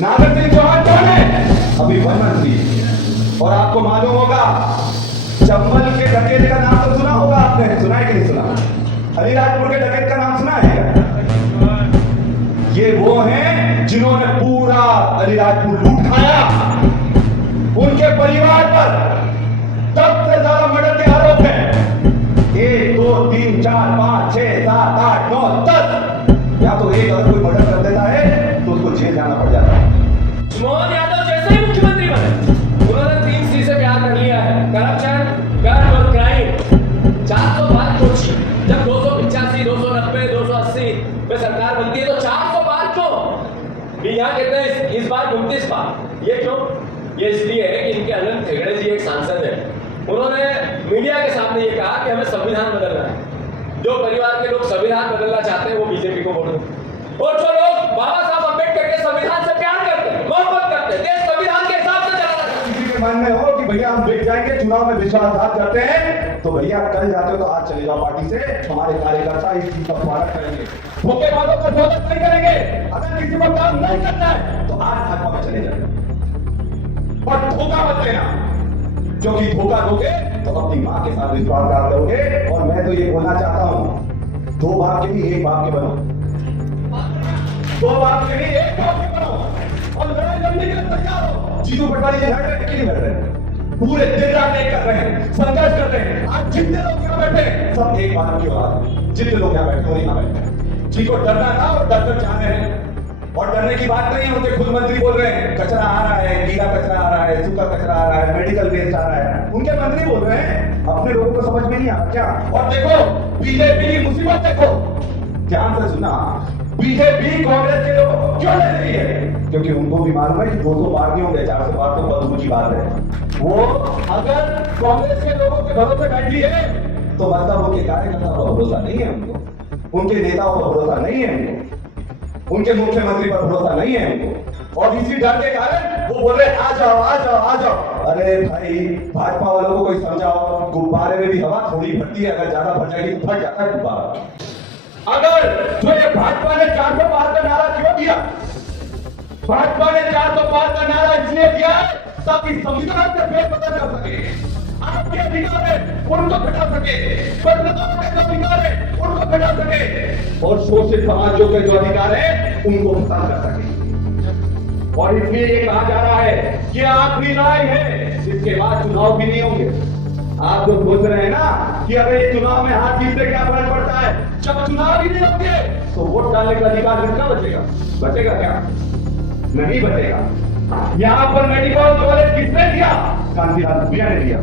नागर सिंह चौहान कौन है? अभी वन मंत्री। और आपको मालूम होगा, चंबल के डकैत का नाम तो सुना होगा आपने, सुना है कि नहीं सुना? अलीराजपुर के डकैत का नाम सुना है क्या? ये वो हैं जिन्होंने पूरा अलीराजपुर लूट खाया। उनके परिवार पर 10 से ज्यादा मर्डर के आरोप हैं। 1 2 3 4 5 6 7 8 9 10। या तो एक अगर कोई मर्डर कर देता है तो उसको जेल जाना पड़ जाता है। मोहन यादव जैसे ही मुख्यमंत्री बने, उन्होंने 3C से प्यार कर लिया है, करप्शन, कर और क्राइम। 400 बार कोची, जब 285 290 280 में सरकार बनती है तो 400 बार क्यों? यहाँ कहते हैं इस बार 29 बार। ये क्यों? ये इसलिए है कि इनके अनंत हेगड़े जी एक सांसद है, उन्होंने मीडिया के सामने ये कहा कि हमें संविधान बदलना है। जो परिवार के लोग संविधान बदलना चाहते हैं वो बीजेपी को वोट दें। और जो लोग बाबा साहब अम्बेडकर के संविधान से प्यार करते हैं, मोहब्बत करते हैं, देश संविधान के हिसाब से चलाना चाहते हैं। किसी के मन में हो कि भैया हम बिक जाएंगे, चुनाव में विश्वासघात करते हैं, तो भैया कल जाते हो तो आज चले जाओ पार्टी से। हमारे कार्यकर्ता इस चीज का स्वागत करेंगे, धोखेबाजों का स्वागत नहीं करेंगे। अगर किसी को काम नहीं करना है तो आज भाजपा में चले जाए और धोखा मत देना, क्योंकि धोखा दोगे तो अपनी मां के साथ विश्वासघात करोगे। और मैं तो ये बोलना चाहता हूं, 2 बाप के लिए 1 बाप के बनो, 2 बाप के लिए 1 बाप के बनो और लड़ाई लड़ने के लिए तैयार हो। जीतू पटवारी जी लड़ रहे हैं, लड़ रहे हैं, पूरे दिन रात एक कर रहे हैं, संघर्ष कर रहे हैं। आज जितने लोग यहाँ बैठे हैं सब एक बात की औलाद है। जितने लोग यहाँ बैठे हो यहाँ बैठे हैं, जिनको डरना था और डरकर जा रहे हैं। और डरने की बात नहीं है, उनके खुद मंत्री बोल रहे हैं कचरा आ रहा है, गीला कचरा आ रहा है, सूखा कचरा आ रहा है, मेडिकल वेस्ट आ रहा है। उनके मंत्री बोल रहे हैं, अपने लोगों को समझ में नहीं आता क्या? और देखो बीजेपी की मुसीबत देखो, ध्यान से सुना। बीजेपी कांग्रेस के लोगों को क्यों ले रही है? क्योंकि उनको भी मालूम है कि 200 बार नहीं होंगे, 400 बार तो बहुत ऊंची बात है। वो अगर कांग्रेस के लोगों के भरोसे बैठी है तो मतलब उनके कार्यकर्ता पर भरोसा नहीं है उनको, उनके नेताओं पर भरोसा नहीं है उनको, उनके मुख्यमंत्री पर भरोसा नहीं है उनको। और इसी डर के कारण वो बोल रहे आ जाओ आ जाओ आ जाओ। अरे भाई, भाजपा वालों को कोई समझाओ, गुब्बारे में भी हवा थोड़ी भरती है, अगर ज्यादा भर जाएगी तो फट जाता है गुब्बारा। अगर जो ये भाजपा ने 400 पार का नारा क्यों दिया? भाजपा ने 400 पार का नारा इसलिए दिया ताकि संविधान के फेर पता चल सके, आपके अधिकार है उनको घटा सके, बदलाव के जो अधिकार है उनको घटा सके, और शोषित समाजों के जो अधिकार है उनको खत्म कर सके। और इसलिए ये कहा जा रहा है कि आखिरी लड़ाई है, इसके बाद चुनाव भी नहीं होंगे। आप जो सोच रहे हैं ना कि अरे चुनाव में हार जीत से क्या फर्क पड़ता है, जब चुनाव ही नहीं होंगे तो वोट डालने का अधिकार किसका बचेगा? बचेगा क्या? नहीं बचेगा। यहाँ पर मेडिकल कॉलेज किसने दिया? कांतिलाल भूरिया ने दिया।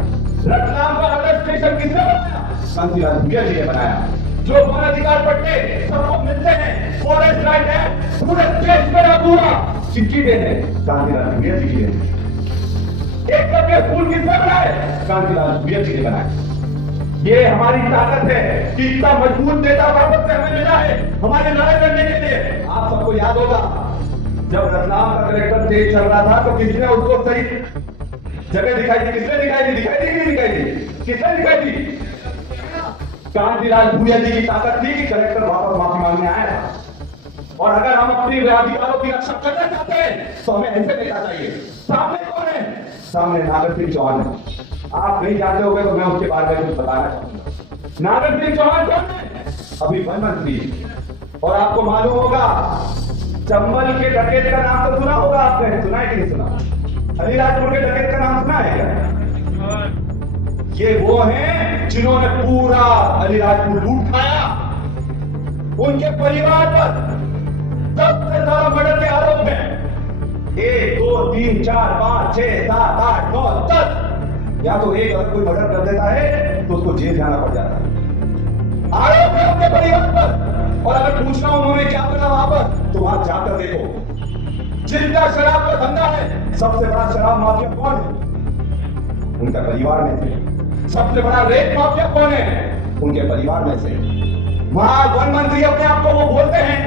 रतलाम का अलग स्टेशन किसने बनाया? कांतिलाल भूरिया जी ने बनाया। जो वन अधिकार पट्टे सबको मिलते हैं, फॉरेस्ट राइट है, पूरे देश में लागू हुआ, चिट्ठी देने कांतिलाल भूरिया जी ने। एक करके स्कूल किसने बनाए? कांतिलाल भूरिया जी ने बनाए। ये हमारी ताकत है कि इतना मजबूत नेता वापस से हमें मिला है हमारी लड़ाई लड़ने के लिए। आप सबको याद होगा जब रतलाम का कलेक्टर तेज चल रहा था तो किसने उसको सही जगह दिखाई थी? किसने दिखाई थी? दिखाई थी कि नहीं दिखाई थी? किसने दिखाई थी? कांतिलाल भूरिया जी की ताकत थी कि कलेक्टर वापस माफी मांगने आया था। और अगर हम अपने अधिकारों की रक्षा करना चाहते हैं तो हमें ऐसे नेता चाहिए। सामने कौन है? सामने नागर सिंह चौहान है। आप नहीं जानते होंगे तो मैं उसके बारे में कुछ बताना चाहूंगा। नागर सिंह चौहान कौन है? अभी वन मंत्री। और आपको मालूम होगा, चंबल के डकैत का नाम तो सुना होगा आपने, सुना है कि नहीं सुना? अलीराजपुर के डकैत का नाम सुना है क्या? ये वो हैं जिन्होंने पूरा अलीराजपुर लूट खाया। उनके परिवार पर 10 से ज्यादा मर्डर के आरोप हैं। 1 2 3 4 5 6 7 8 9 10। या तो एक अगर कोई मर्डर कर देता है तो उसको जेल जाना पड़ जाता है। आरोप है उनके परिवार पर। और अगर पूछना उन्होंने क्या करा वहां पर तो वहां जाकर देखो, जितना शराब का धंधा है, सबसे बड़ा शराब माफिया कौन है? उनका परिवार में से। सबसे बड़ा रेप माफिया कौन है? उनके परिवार में से। वहां वन मंत्री अपने आप को वो बोलते हैं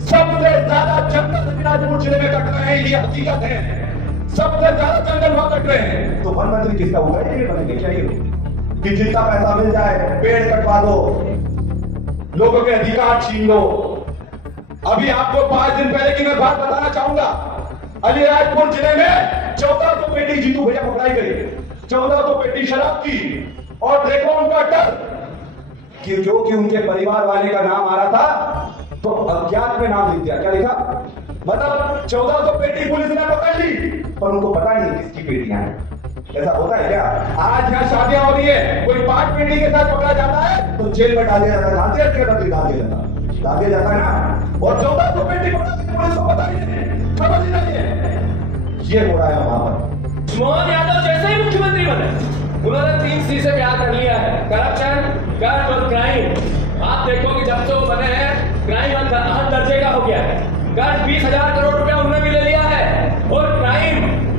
सबसे ज्यादा जंगल अलीराजपुर जिले में कट रहे हैं, ये हकीकत है। सबसे ज्यादा जंगल वहां कट रहे हैं। तो वन मंत्री किसका होगा? ये बनेंगे क्या ये लोग कि जितना पैसा मिल जाए पेड़ कटवा दो, लोगों के अधिकार छीन लो। अभी आपको 5 दिन पहले की मैं बात बताना चाहूंगा। अलीराजपुर जिले में 1400 पेटी जीतू भैया पकड़ाई गई, 1400 पेटी शराब की। और देखो उनका डर कि जो कि उनके परिवार वाले का नाम आ रहा था तो अज्ञात में नाम लिख दिया। क्या लिखा? मतलब 1400 पेटी पुलिस ने पकड़ ली पर उनको पता नहीं किसकी पेटियां हैं। ऐसा होता है क्या? आज यहाँ शादियां हो रही है, कोई 5 पेटी के साथ पकड़ा जाता है तो जेल में डाल दिया जाता है, डाल दिया जाता है ना। और 1400 पेटी पकड़ा दी पुलिस को पता ही नहीं, खबर ही नहीं है। ये हो रहा है वहां पर। मोहन यादव जैसे ही मुख्यमंत्री बने उन्होंने 3C से प्यार कर लिया है, करप्शन, कर्ज और क्राइम। आप देखो कि जब से वो बने हैं क्राइम हर दर्जे का हो गया है। कर्ज 20,000 करोड़ रुपया उन्होंने भी ले लिया है और क्राइम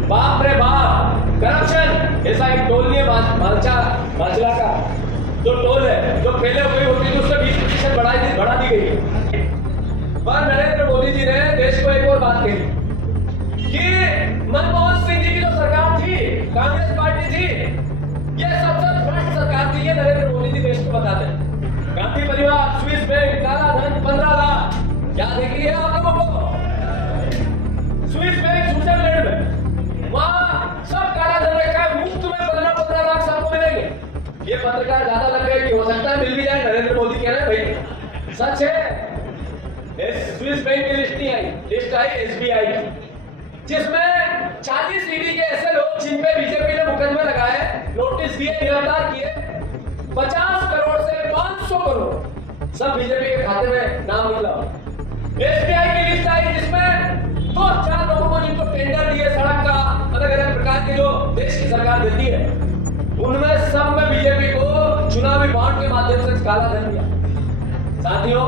बाप रे बाप, करप्शन ऐसा एक टोल नहीं है मांचला का जो टोल है, जो पहले हुई होती थी उससे 20% बढ़ा दी गई है। पर नरेंद्र मोदी जी ने देश को एक और बात कही कि मनमोहन सिंह जी की जो सरकार थी, कांग्रेस पार्टी थी, ये सबसे भ्रष्ट सरकार थी। ये नरेंद्र मोदी जी देश को बताते हैं। गांधी परिवार, स्विस बैंक, काला धन 15 लाख, क्या देख लिया आप लोगों को? स्विस बैंक स्विट्जरलैंड में वहां सब काला धन रखा है, मुफ्त में 15 लाख सबको मिलेंगे। ये पत्रकार ज्यादा लग गए कि हो सकता है मिल भी जाए। नरेंद्र मोदी कह रहे हैं भाई सच है। स्विस बैंक की लिस्ट नहीं आई, लिस्ट आई SBI की, जिसमें 40 ईडी के ऐसे लोग जिन पे बीजेपी ने मुकदमे लगाए, नोटिस दिए, गिरफ्तार किए। 50 करोड़ से 500 करोड़ सब बीजेपी के खाते में नाम निकला। SBI की लिस्ट आई जिसमें 2-4 लोगों को जिनको टेंडर दिए सड़क का, अलग अलग प्रकार के जो देश की सरकार देती है, उनमें सब में बीजेपी को चुनावी बॉन्ड के माध्यम से काला धन दिया। साथियों,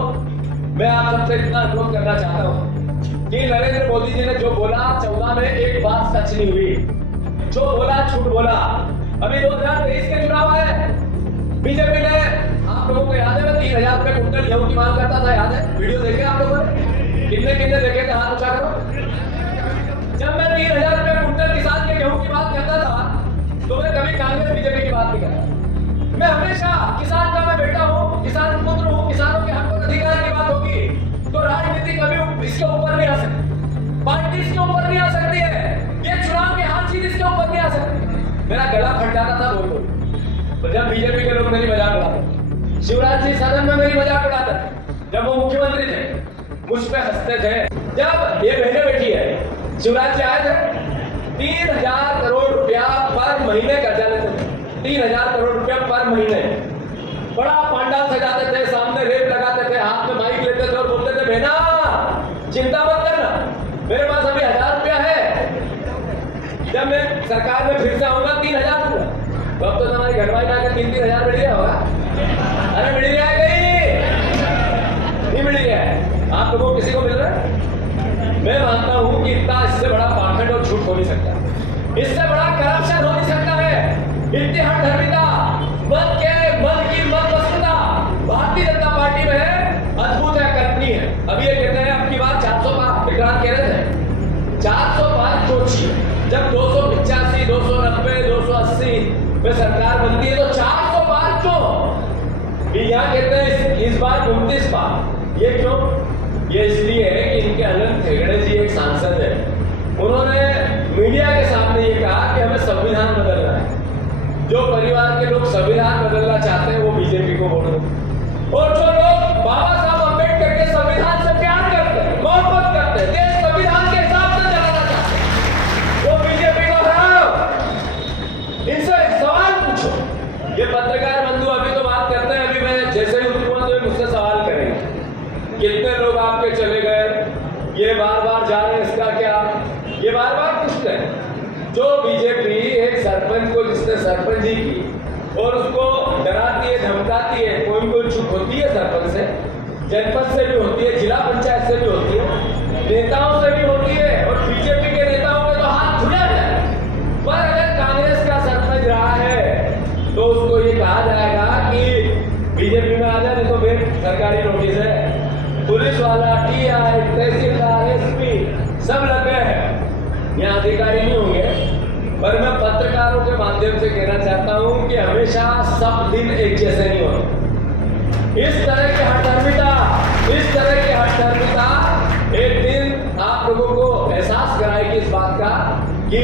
मैं आप सबसे इतना अनुरोध करना चाहता हूं कि नरेंद्र मोदी जी ने जो बोला 14 में एक बात सच नहीं हुई, जो बोला झूठ बोला। अभी 2023 के चुनाव है, बीजेपी ने, आप लोगों को याद है मैं 3,000 रुपए कुंटल गेहूं की मांग करता था, याद है? वीडियो देखे आप लोगों ने? कितने देखे थे? हाथ ऊंचा करो। जब मैं 3,000 रुपए कुंटल किसान के गेहूं की बात करता था तो मैं कभी कांग्रेस बीजेपी की बात नहीं करता। मैं हमेशा किसान का मैं बेटा हूं, किसान पुत्र हूं, किसानों के हक और अधिकार की बात होगी तो राजनीति कभी इसके ऊपर नहीं आ सकती, पार्टी इसके ऊपर नहीं आ सकती है, ये चुनाव की हार जीत इसके ऊपर नहीं आ सकती। मेरा गला फट जाता था बोल तो जब बीजेपी के लोग मेरी मजाक उड़ाते, शिवराज जी सदन में मेरी मजाक उड़ाते, जब वो मुख्यमंत्री थे मुझ पे हंसते थे। जब ये बहने बैठी है, शिवराज जी आए थे, 3,000 करोड़ रुपया पर महीने कर्जा लेते थे, 3,000 करोड़ रुपया पर महीने। बड़ा पंडाल सजाते थे, सामने रेप लगाते थे, हाथ में माइक लेते थे और बोलते थे बहना चिंता मत करना, मेरे पास अभी 1,000 रुपया है, जब मैं सरकार में फिर से आऊंगा 3,000 रुपया। तो अब तो हमारी घरवाली लाकर 3-3 हजार मिल गया होगा। अरे मिल गया नहीं मिल गया है? आप लोगों को किसी को मिल रहा है? मैं मानता हूं कि इतना इससे बड़ा पाखंड और झूठ हो नहीं सकता, इससे बड़ा करप्शन हो नहीं सकता है। इतनी हठधर्मिता, मन की वस्तुता भारतीय जनता पार्टी में है, अद्भुत है, कल्पनीय है। अभी ये कहते हैं आपकी बात 400 पार, विक्रांत कह रहे थे 400 पार कोची, जब 285, 290, 280 में सरकार बनती है तो 400 पार क्यों? यहाँ कहते हैं इस बार 29 पार। ये क्यों? ये इसलिए है कि इनके अनंत हेगड़े जी एक सांसद है, उन्होंने मीडिया के सामने ये कहा कि हमें संविधान बदलना है। जो परिवार के लोग संविधान बदलना चाहते हैं वो बीजेपी को वोट दो, और जो लोग बाबा साहब अम्बेडकर के संविधान से प्यार करते हैं, मोहब्बत करते हैं, देश संविधान के हिसाब से चलाना चाहते हैं, वो बीजेपी को हराओ। इनसे सवाल पूछो। ये पत्रकार बंधु अभी तो बात करते हैं, अभी मैं जैसे ही उठूंगा तो मुझसे सवाल करेंगे कितने लोग आपके चले गए, ये बार जा रहे हैं, इसका क्या? ये बार पूछते हैं। जो बीजेपी एक सरपंच को, जिसने सरपंची की और उसको डराती है, धमकाती है, कोई चुप होती है सरपंच से, जनपद से भी होती है, जिला पंचायत से भी होती है, नेताओं से भी होती है, और बीजेपी के नेताओं के तो हाथ खुले हैं। पर अगर कांग्रेस का सरपंच रहा है तो उसको ये कहा जाएगा कि बीजेपी में आ जाए, नहीं तो फिर सरकारी नोटिस है। पुलिस वाला, TI, तहसीलदार, SP सब लगे हैं, यहाँ अधिकारी नहीं होंगे। पर मैं पत्रकारों के माध्यम से कहना चाहता हूं कि हमेशा सब दिन एक जैसे नहीं होते। इस तरह की हठधर्मिता एक दिन आप लोगों को एहसास कराएगी। है कि इस बात का कि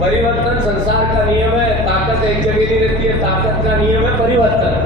परिवर्तन संसार का नियम है, ताकत एक जगह नहीं रहती है, ताकत का नियम है परिवर्तन।